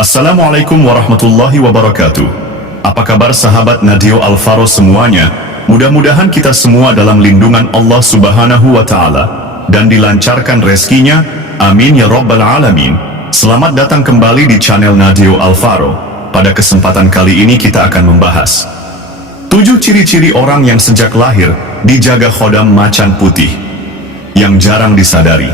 Assalamualaikum warahmatullahi wabarakatuh. Apa kabar sahabat Nadio Alvaro semuanya? Mudah-mudahan kita semua dalam lindungan Allah Subhanahu wa Ta'ala dan dilancarkan rezekinya. Amin ya Rabbal Alamin. Selamat datang kembali di channel Nadio Alvaro. Pada kesempatan kali ini kita akan membahas 7 ciri-ciri orang yang sejak lahir dijaga khodam macan putih yang jarang disadari.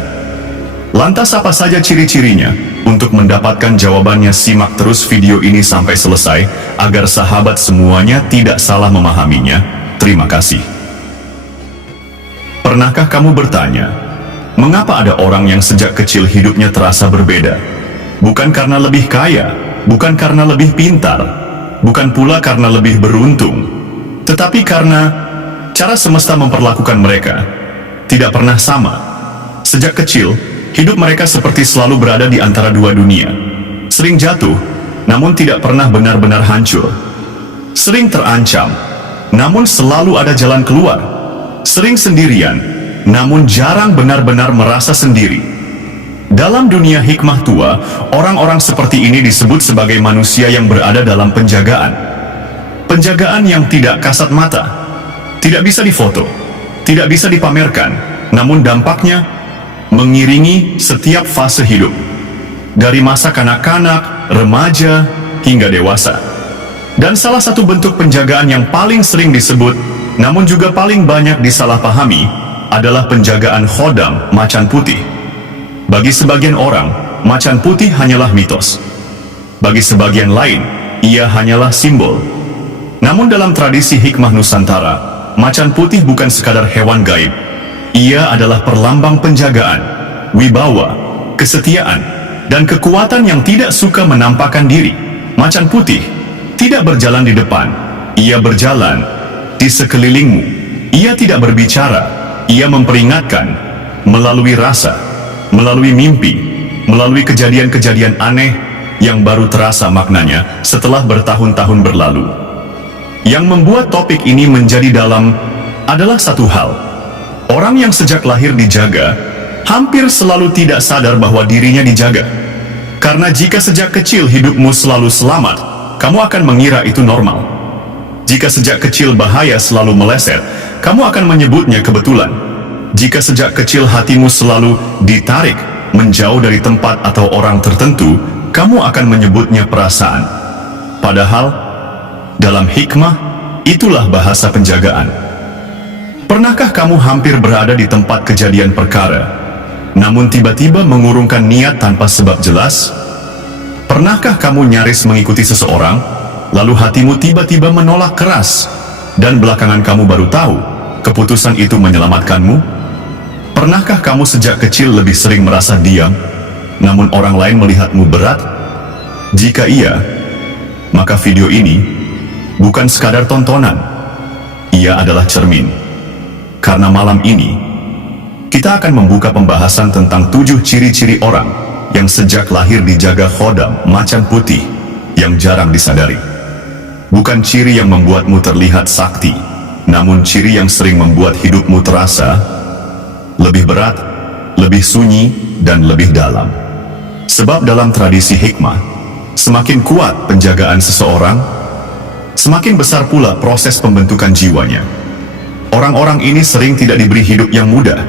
Lantas apa saja ciri-cirinya? Untuk mendapatkan jawabannya, simak terus video ini sampai selesai agar sahabat semuanya tidak salah memahaminya. Terima kasih. Pernahkah kamu bertanya, mengapa ada orang yang sejak kecil hidupnya terasa berbeda? Bukan karena lebih kaya, bukan karena lebih pintar, bukan pula karena lebih beruntung, tetapi karena cara semesta memperlakukan mereka tidak pernah sama. Sejak kecil, hidup mereka seperti selalu berada di antara dua dunia. Sering jatuh, namun tidak pernah benar-benar hancur. Sering terancam, namun selalu ada jalan keluar. Sering sendirian, namun jarang benar-benar merasa sendiri. Dalam dunia hikmah tua, orang-orang seperti ini disebut sebagai manusia yang berada dalam penjagaan. Penjagaan yang tidak kasat mata, tidak bisa difoto, tidak bisa dipamerkan, namun dampaknya mengiringi setiap fase hidup, dari masa kanak-kanak, remaja, hingga dewasa. Dan salah satu bentuk penjagaan yang paling sering disebut, namun juga paling banyak disalahpahami, adalah penjagaan khodam macan putih. Bagi sebagian orang, macan putih hanyalah mitos. Bagi sebagian lain, ia hanyalah simbol. Namun dalam tradisi hikmah Nusantara, macan putih bukan sekadar hewan gaib. Ia adalah perlambang penjagaan, wibawa, kesetiaan, dan kekuatan yang tidak suka menampakkan diri. Macan putih tidak berjalan di depan, ia berjalan di sekelilingmu. Ia tidak berbicara, ia memperingatkan melalui rasa, melalui mimpi, melalui kejadian-kejadian aneh yang baru terasa maknanya setelah bertahun-tahun berlalu. Yang membuat topik ini menjadi dalam adalah satu hal. Orang yang sejak lahir dijaga, hampir selalu tidak sadar bahwa dirinya dijaga. Karena jika sejak kecil hidupmu selalu selamat, kamu akan mengira itu normal. Jika sejak kecil bahaya selalu meleset, kamu akan menyebutnya kebetulan. Jika sejak kecil hatimu selalu ditarik menjauh dari tempat atau orang tertentu, kamu akan menyebutnya perasaan. Padahal, dalam hikmah, itulah bahasa penjagaan. Pernahkah kamu hampir berada di tempat kejadian perkara, namun tiba-tiba mengurungkan niat tanpa sebab jelas? Pernahkah kamu nyaris mengikuti seseorang, lalu hatimu tiba-tiba menolak keras, dan belakangan kamu baru tahu, keputusan itu menyelamatkanmu? Pernahkah kamu sejak kecil lebih sering merasa diam, namun orang lain melihatmu berat? Jika iya, maka video ini bukan sekadar tontonan, ia adalah cermin. Karena malam ini, kita akan membuka pembahasan tentang 7 ciri-ciri orang yang sejak lahir dijaga khodam macan putih yang jarang disadari. Bukan ciri yang membuatmu terlihat sakti, namun ciri yang sering membuat hidupmu terasa lebih berat, lebih sunyi, dan lebih dalam. Sebab dalam tradisi hikmah, semakin kuat penjagaan seseorang, semakin besar pula proses pembentukan jiwanya. Orang-orang ini sering tidak diberi hidup yang mudah.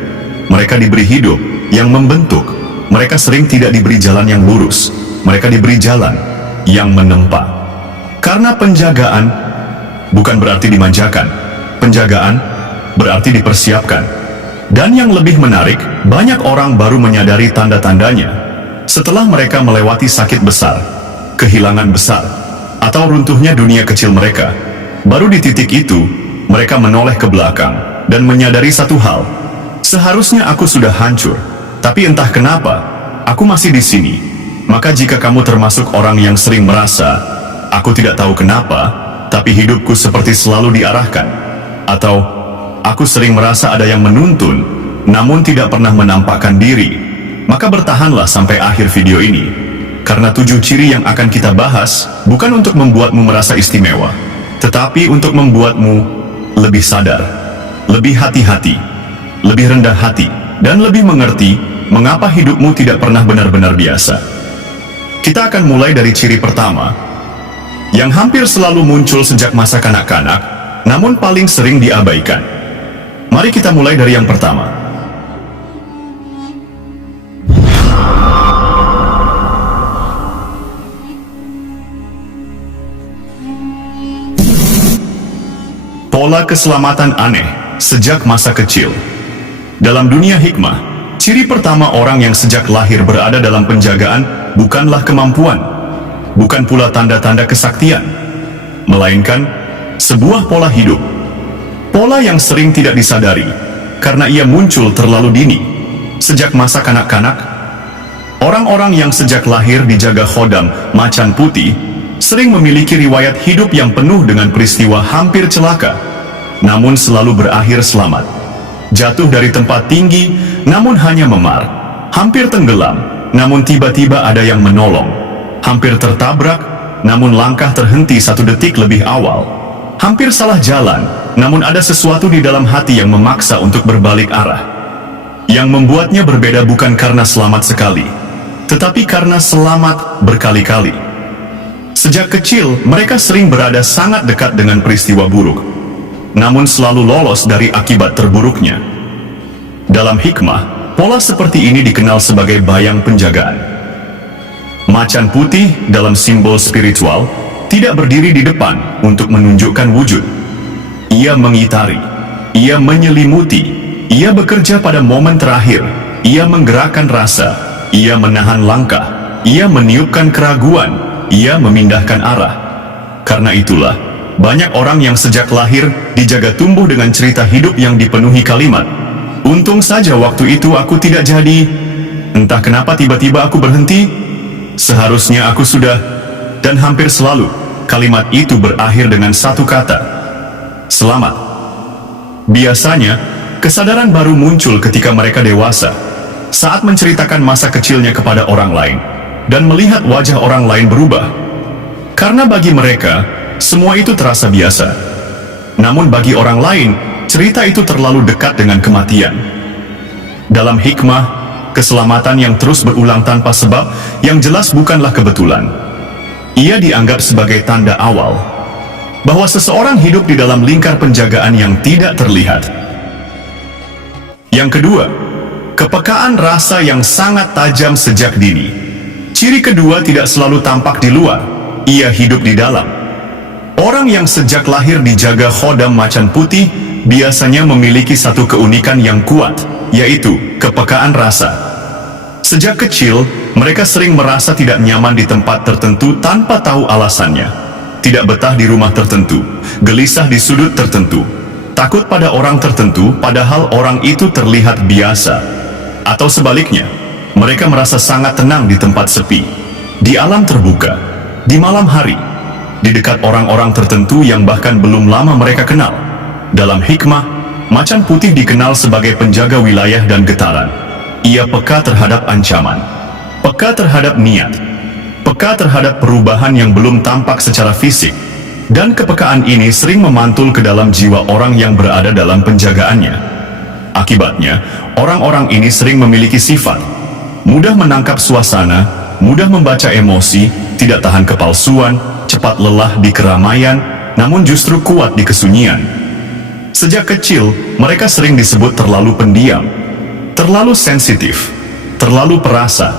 Mereka diberi hidup yang membentuk. Mereka sering tidak diberi jalan yang lurus. Mereka diberi jalan yang menempa. Karena penjagaan bukan berarti dimanjakan. Penjagaan berarti dipersiapkan. Dan yang lebih menarik, banyak orang baru menyadari tanda-tandanya setelah mereka melewati sakit besar, kehilangan besar, atau runtuhnya dunia kecil mereka. Baru di titik itu, mereka menoleh ke belakang dan menyadari satu hal. Seharusnya aku sudah hancur, tapi entah kenapa, aku masih di sini. Maka jika kamu termasuk orang yang sering merasa, aku tidak tahu kenapa, tapi hidupku seperti selalu diarahkan, atau aku sering merasa ada yang menuntun, namun tidak pernah menampakkan diri, maka bertahanlah sampai akhir video ini. Karena 7 ciri yang akan kita bahas, bukan untuk membuatmu merasa istimewa, tetapi untuk membuatmu lebih sadar, lebih hati-hati, lebih rendah hati, dan lebih mengerti mengapa hidupmu tidak pernah benar-benar biasa. Kita akan mulai dari ciri pertama, yang hampir selalu muncul sejak masa kanak-kanak, namun paling sering diabaikan. Mari kita mulai dari yang pertama. Pola keselamatan aneh sejak masa kecil. Dalam dunia hikmah, ciri pertama orang yang sejak lahir berada dalam penjagaan bukanlah kemampuan, bukan pula tanda-tanda kesaktian, melainkan sebuah pola hidup. Pola yang sering tidak disadari, karena ia muncul terlalu dini. Sejak masa kanak-kanak, orang-orang yang sejak lahir dijaga khodam macan putih, sering memiliki riwayat hidup yang penuh dengan peristiwa hampir celaka, namun selalu berakhir selamat. Jatuh dari tempat tinggi, namun hanya memar. Hampir tenggelam, namun tiba-tiba ada yang menolong. Hampir tertabrak, namun langkah terhenti 1 detik lebih awal. Hampir salah jalan, namun ada sesuatu di dalam hati yang memaksa untuk berbalik arah. Yang membuatnya berbeda bukan karena selamat sekali, tetapi karena selamat berkali-kali. Sejak kecil, mereka sering berada sangat dekat dengan peristiwa buruk, namun selalu lolos dari akibat terburuknya. Dalam hikmah, pola seperti ini dikenal sebagai bayang penjagaan. Macan putih dalam simbol spiritual tidak berdiri di depan untuk menunjukkan wujud. Ia mengitari, ia menyelimuti, ia bekerja pada momen terakhir, ia menggerakkan rasa, ia menahan langkah, ia meniupkan keraguan, ia memindahkan arah. Karena itulah, banyak orang yang sejak lahir dijaga tumbuh dengan cerita hidup yang dipenuhi kalimat, "Untung saja waktu itu aku tidak jadi. Entah kenapa tiba-tiba aku berhenti. Seharusnya aku sudah..." Dan hampir selalu, kalimat itu berakhir dengan satu kata, "Selamat." Biasanya, kesadaran baru muncul ketika mereka dewasa, saat menceritakan masa kecilnya kepada orang lain, dan melihat wajah orang lain berubah. Karena bagi mereka, semua itu terasa biasa. Namun bagi orang lain, cerita itu terlalu dekat dengan kematian. Dalam hikmah, keselamatan yang terus berulang tanpa sebab, yang jelas bukanlah kebetulan. Ia dianggap sebagai tanda awal, bahwa seseorang hidup di dalam lingkar penjagaan yang tidak terlihat. Yang kedua, kepekaan rasa yang sangat tajam sejak dini. Ciri kedua tidak selalu tampak di luar, ia hidup di dalam. Orang yang sejak lahir dijaga khodam macan putih biasanya memiliki satu keunikan yang kuat, yaitu kepekaan rasa. Sejak kecil, mereka sering merasa tidak nyaman di tempat tertentu tanpa tahu alasannya. Tidak betah di rumah tertentu, gelisah di sudut tertentu, takut pada orang tertentu padahal orang itu terlihat biasa. Atau sebaliknya, mereka merasa sangat tenang di tempat sepi, di alam terbuka, di malam hari, di dekat orang-orang tertentu yang bahkan belum lama mereka kenal. Dalam hikmah, macan putih dikenal sebagai penjaga wilayah dan getaran. Ia peka terhadap ancaman, peka terhadap niat, peka terhadap perubahan yang belum tampak secara fisik, dan kepekaan ini sering memantul ke dalam jiwa orang yang berada dalam penjagaannya. Akibatnya, orang-orang ini sering memiliki sifat mudah menangkap suasana, mudah membaca emosi, tidak tahan kepalsuan, cepat lelah di keramaian, namun justru kuat di kesunyian. Sejak kecil, mereka sering disebut terlalu pendiam, terlalu sensitif, terlalu perasa.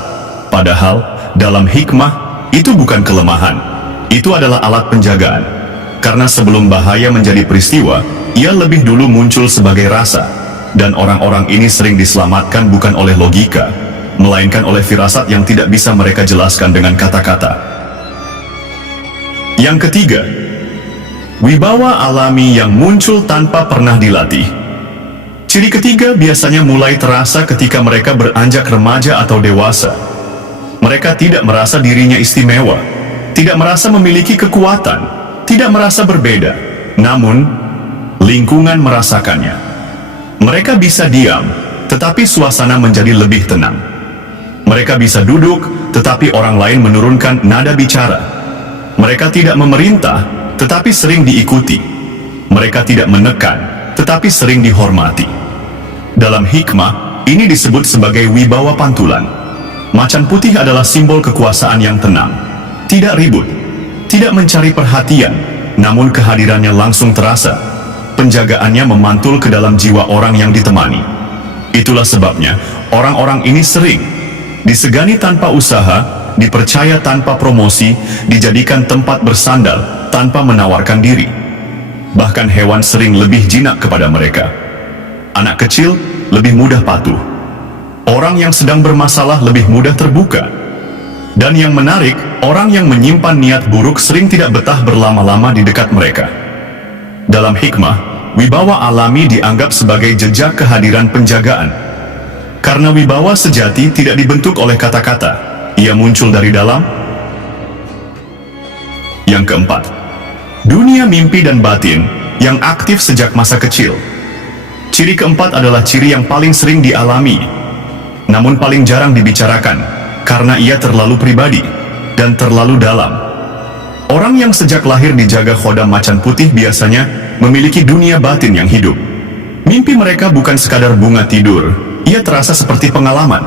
Padahal, dalam hikmah, itu bukan kelemahan, itu adalah alat penjagaan. Karena sebelum bahaya menjadi peristiwa, ia lebih dulu muncul sebagai rasa, dan orang-orang ini sering diselamatkan bukan oleh logika, melainkan oleh firasat yang tidak bisa mereka jelaskan dengan kata-kata. Yang ketiga, wibawa alami yang muncul tanpa pernah dilatih. Ciri ketiga biasanya mulai terasa ketika mereka beranjak remaja atau dewasa. Mereka tidak merasa dirinya istimewa, tidak merasa memiliki kekuatan, tidak merasa berbeda, namun lingkungan merasakannya. Mereka bisa diam, tetapi suasana menjadi lebih tenang. Mereka bisa duduk, tetapi orang lain menurunkan nada bicara. Mereka tidak memerintah, tetapi sering diikuti. Mereka tidak menekan, tetapi sering dihormati. Dalam hikmah, ini disebut sebagai wibawa pantulan. Macan putih adalah simbol kekuasaan yang tenang, tidak ribut, tidak mencari perhatian, namun kehadirannya langsung terasa. Penjagaannya memantul ke dalam jiwa orang yang ditemani. Itulah sebabnya orang-orang ini sering disegani tanpa usaha, dipercaya tanpa promosi, dijadikan tempat bersandar tanpa menawarkan diri. Bahkan hewan sering lebih jinak kepada mereka. Anak kecil lebih mudah patuh. Orang yang sedang bermasalah lebih mudah terbuka. Dan yang menarik, orang yang menyimpan niat buruk sering tidak betah berlama-lama di dekat mereka. Dalam hikmah, wibawa alami dianggap sebagai jejak kehadiran penjagaan. Karena wibawa sejati tidak dibentuk oleh kata-kata, ia muncul dari dalam. Yang keempat, dunia mimpi dan batin yang aktif sejak masa kecil. Ciri keempat adalah ciri yang paling sering dialami, namun paling jarang dibicarakan, karena ia terlalu pribadi dan terlalu dalam. Orang yang sejak lahir dijaga khodam macan putih biasanya memiliki dunia batin yang hidup. Mimpi mereka bukan sekadar bunga tidur, ia terasa seperti pengalaman.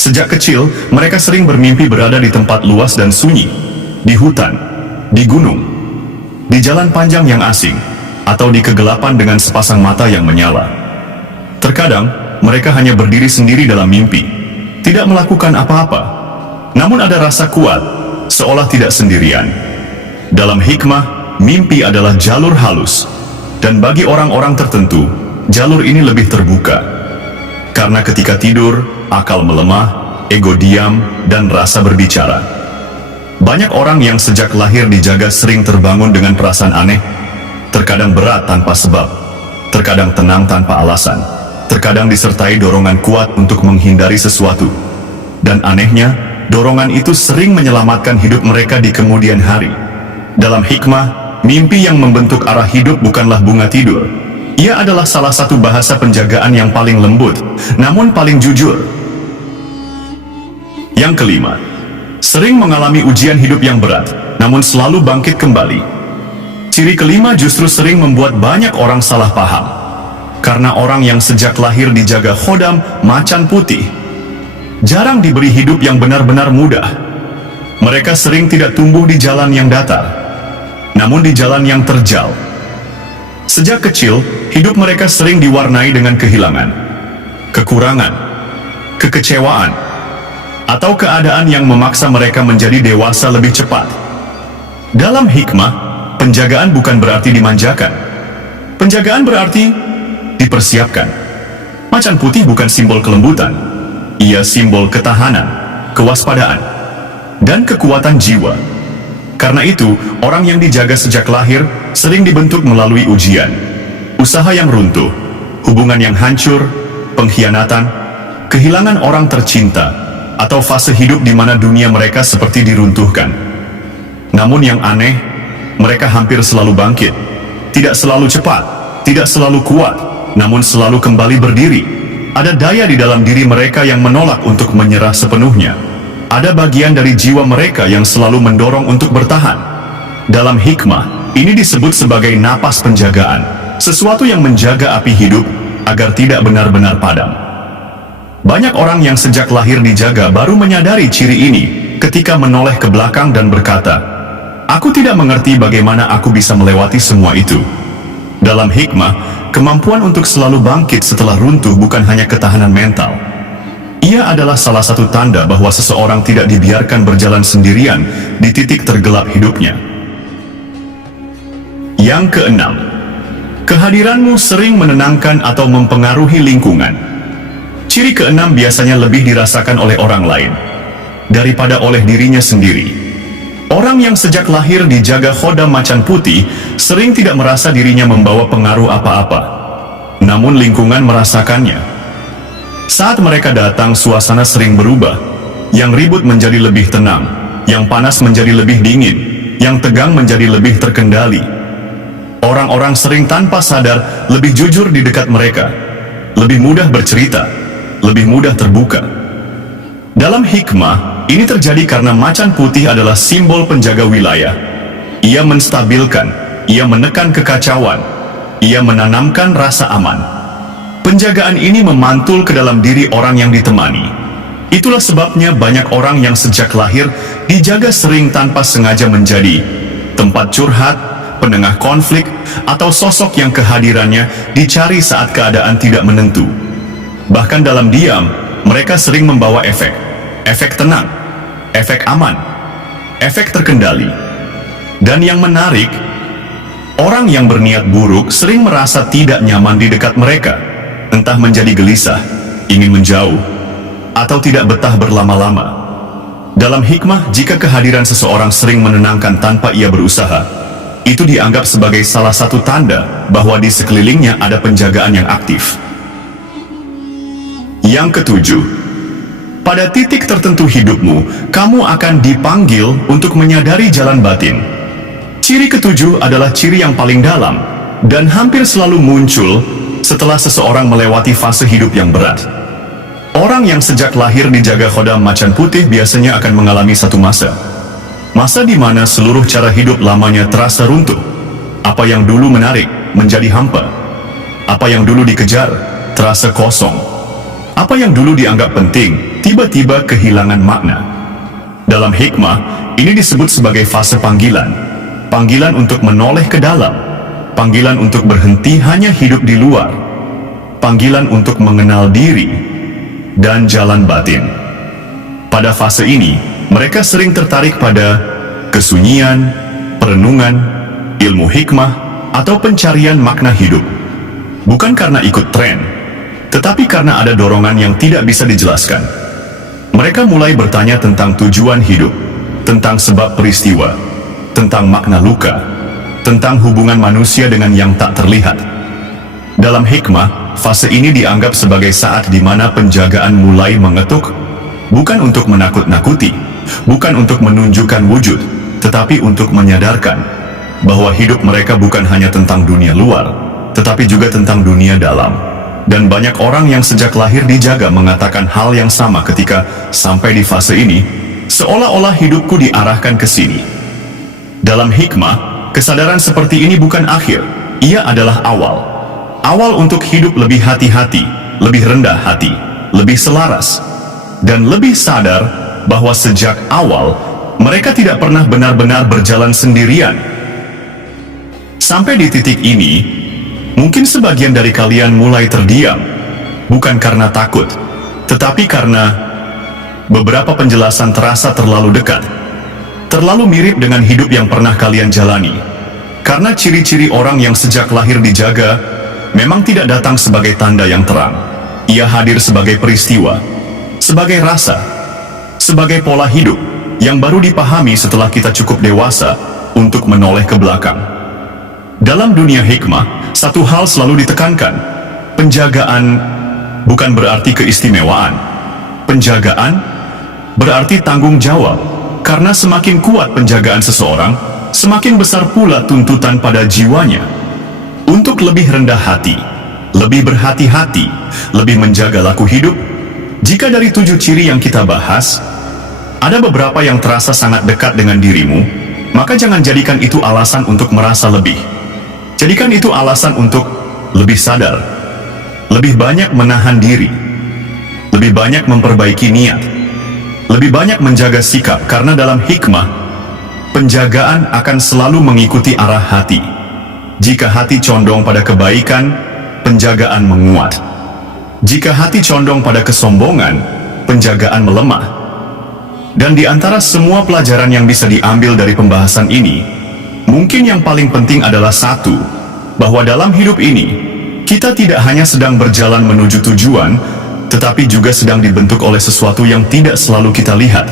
Sejak kecil, mereka sering bermimpi berada di tempat luas dan sunyi, di hutan, di gunung, di jalan panjang yang asing, atau di kegelapan dengan sepasang mata yang menyala. Terkadang, mereka hanya berdiri sendiri dalam mimpi, tidak melakukan apa-apa. Namun ada rasa kuat, seolah tidak sendirian. Dalam hikmah, mimpi adalah jalur halus, dan bagi orang-orang tertentu, jalur ini lebih terbuka. Karena ketika tidur, akal melemah, ego diam, dan rasa berbicara. Banyak orang yang sejak lahir dijaga sering terbangun dengan perasaan aneh, terkadang berat tanpa sebab, terkadang tenang tanpa alasan, terkadang disertai dorongan kuat untuk menghindari sesuatu. Dan anehnya, dorongan itu sering menyelamatkan hidup mereka di kemudian hari. Dalam hikmah, mimpi yang membentuk arah hidup bukanlah bunga tidur. Ia adalah salah satu bahasa penjagaan yang paling lembut, namun paling jujur. Yang kelima, sering mengalami ujian hidup yang berat, namun selalu bangkit kembali. Ciri kelima justru sering membuat banyak orang salah paham. Karena orang yang sejak lahir dijaga khodam macan putih, jarang diberi hidup yang benar-benar mudah. Mereka sering tidak tumbuh di jalan yang datar, namun di jalan yang terjal. Sejak kecil, hidup mereka sering diwarnai dengan kehilangan, kekurangan, kekecewaan, atau keadaan yang memaksa mereka menjadi dewasa lebih cepat. Dalam hikmah, penjagaan bukan berarti dimanjakan. Penjagaan berarti dipersiapkan. Macan putih bukan simbol kelembutan, ia simbol ketahanan, kewaspadaan, dan kekuatan jiwa. Karena itu, orang yang dijaga sejak lahir sering dibentuk melalui ujian, usaha yang runtuh, hubungan yang hancur, pengkhianatan, kehilangan orang tercinta, atau fase hidup di mana dunia mereka seperti diruntuhkan. Namun yang aneh, mereka hampir selalu bangkit. Tidak selalu cepat, tidak selalu kuat, namun selalu kembali berdiri. Ada daya di dalam diri mereka yang menolak untuk menyerah sepenuhnya. Ada bagian dari jiwa mereka yang selalu mendorong untuk bertahan. Dalam hikmah, ini disebut sebagai napas penjagaan, sesuatu yang menjaga api hidup agar tidak benar-benar padam. Banyak orang yang sejak lahir dijaga baru menyadari ciri ini ketika menoleh ke belakang dan berkata, "Aku tidak mengerti bagaimana aku bisa melewati semua itu." Dalam hikmah, kemampuan untuk selalu bangkit setelah runtuh bukan hanya ketahanan mental. Ia adalah salah satu tanda bahwa seseorang tidak dibiarkan berjalan sendirian di titik tergelap hidupnya. Yang keenam, kehadiranmu sering menenangkan atau mempengaruhi lingkungan. Ciri keenam biasanya lebih dirasakan oleh orang lain daripada oleh dirinya sendiri. Orang yang sejak lahir dijaga khodam macan putih sering tidak merasa dirinya membawa pengaruh apa-apa, namun lingkungan merasakannya. Saat mereka datang, suasana sering berubah. Yang ribut menjadi lebih tenang, yang panas menjadi lebih dingin, yang tegang menjadi lebih terkendali. Orang-orang sering tanpa sadar lebih jujur di dekat mereka, lebih mudah bercerita, lebih mudah terbuka. Dalam hikmah, ini terjadi karena macan putih adalah simbol penjaga wilayah. Ia menstabilkan, ia menekan kekacauan, ia menanamkan rasa aman. Penjagaan ini memantul ke dalam diri orang yang ditemani. Itulah sebabnya banyak orang yang sejak lahir dijaga sering tanpa sengaja menjadi tempat curhat, penengah konflik, atau sosok yang kehadirannya dicari saat keadaan tidak menentu. Bahkan dalam diam, mereka sering membawa efek tenang, efek aman, efek terkendali. Dan yang menarik, orang yang berniat buruk sering merasa tidak nyaman di dekat mereka, entah menjadi gelisah, ingin menjauh, atau tidak betah berlama-lama. Dalam hikmah, jika kehadiran seseorang sering menenangkan tanpa ia berusaha, itu dianggap sebagai salah satu tanda bahwa di sekelilingnya ada penjagaan yang aktif. Yang ketujuh, pada titik tertentu hidupmu, kamu akan dipanggil untuk menyadari jalan batin. Ciri ketujuh adalah ciri yang paling dalam dan hampir selalu muncul setelah seseorang melewati fase hidup yang berat. Orang yang sejak lahir dijaga khodam macan putih biasanya akan mengalami satu masa di mana seluruh cara hidup lamanya terasa runtuh. Apa yang dulu menarik menjadi hampa. Apa yang dulu dikejar terasa kosong. Apa yang dulu dianggap penting tiba-tiba kehilangan makna. Dalam hikmah, ini disebut sebagai fase panggilan. Panggilan untuk menoleh ke dalam. Panggilan untuk berhenti hanya hidup di luar. Panggilan untuk mengenal diri dan jalan batin. Pada fase ini, mereka sering tertarik pada kesunyian, perenungan, ilmu hikmah, atau pencarian makna hidup. Bukan karena ikut tren, tetapi karena ada dorongan yang tidak bisa dijelaskan. Mereka mulai bertanya tentang tujuan hidup, tentang sebab peristiwa, tentang makna luka, tentang hubungan manusia dengan yang tak terlihat. Dalam hikmah, fase ini dianggap sebagai saat di mana penjagaan mulai mengetuk, bukan untuk menakut-nakuti, bukan untuk menunjukkan wujud, tetapi untuk menyadarkan bahwa hidup mereka bukan hanya tentang dunia luar, tetapi juga tentang dunia dalam. Dan banyak orang yang sejak lahir dijaga mengatakan hal yang sama ketika sampai di fase ini, seolah-olah hidupku diarahkan ke sini. Dalam hikmah, kesadaran seperti ini bukan akhir, ia adalah awal. Awal untuk hidup lebih hati-hati, lebih rendah hati, lebih selaras, dan lebih sadar bahwa sejak awal mereka tidak pernah benar-benar berjalan sendirian. Sampai di titik ini, mungkin sebagian dari kalian mulai terdiam, bukan karena takut, tetapi karena beberapa penjelasan terasa terlalu dekat, terlalu mirip dengan hidup yang pernah kalian jalani. Karena ciri-ciri orang yang sejak lahir dijaga memang tidak datang sebagai tanda yang terang. Ia hadir sebagai peristiwa, sebagai rasa, sebagai pola hidup yang baru dipahami setelah kita cukup dewasa untuk menoleh ke belakang. Dalam dunia hikmah, satu hal selalu ditekankan. Penjagaan bukan berarti keistimewaan. Penjagaan berarti tanggung jawab. Karena semakin kuat penjagaan seseorang, semakin besar pula tuntutan pada jiwanya untuk lebih rendah hati, lebih berhati-hati, lebih menjaga laku hidup. Jika dari 7 ciri yang kita bahas, ada beberapa yang terasa sangat dekat dengan dirimu, maka jangan jadikan itu alasan untuk merasa lebih. Jadikan itu alasan untuk lebih sadar, lebih banyak menahan diri, lebih banyak memperbaiki niat, lebih banyak menjaga sikap, karena dalam hikmah, penjagaan akan selalu mengikuti arah hati. Jika hati condong pada kebaikan, penjagaan menguat. Jika hati condong pada kesombongan, penjagaan melemah. Dan di antara semua pelajaran yang bisa diambil dari pembahasan ini, mungkin yang paling penting adalah satu, bahwa dalam hidup ini, kita tidak hanya sedang berjalan menuju tujuan, tetapi juga sedang dibentuk oleh sesuatu yang tidak selalu kita lihat.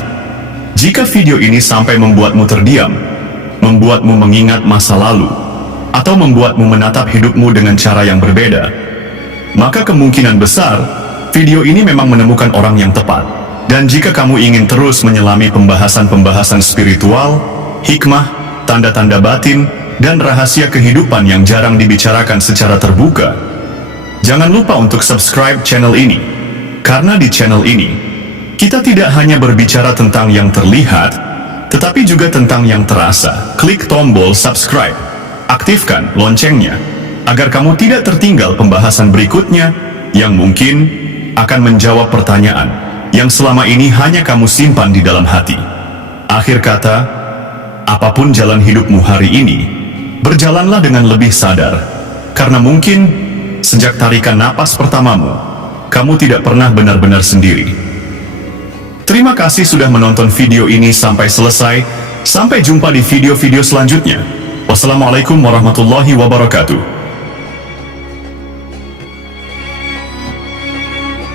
Jika video ini sampai membuatmu terdiam, membuatmu mengingat masa lalu, atau membuatmu menatap hidupmu dengan cara yang berbeda, maka kemungkinan besar, video ini memang menemukan orang yang tepat. Dan jika kamu ingin terus menyelami pembahasan-pembahasan spiritual, hikmah, tanda-tanda batin, dan rahasia kehidupan yang jarang dibicarakan secara terbuka, jangan lupa untuk subscribe channel ini. Karena di channel ini, kita tidak hanya berbicara tentang yang terlihat, tetapi juga tentang yang terasa. Klik tombol subscribe, aktifkan loncengnya, agar kamu tidak tertinggal pembahasan berikutnya yang mungkin akan menjawab pertanyaan, yang selama ini hanya kamu simpan di dalam hati. Akhir kata, apapun jalan hidupmu hari ini, berjalanlah dengan lebih sadar, karena mungkin sejak tarikan napas pertamamu, kamu tidak pernah benar-benar sendiri. Terima kasih sudah menonton video ini sampai selesai. Sampai jumpa di video-video selanjutnya. Wassalamualaikum warahmatullahi wabarakatuh.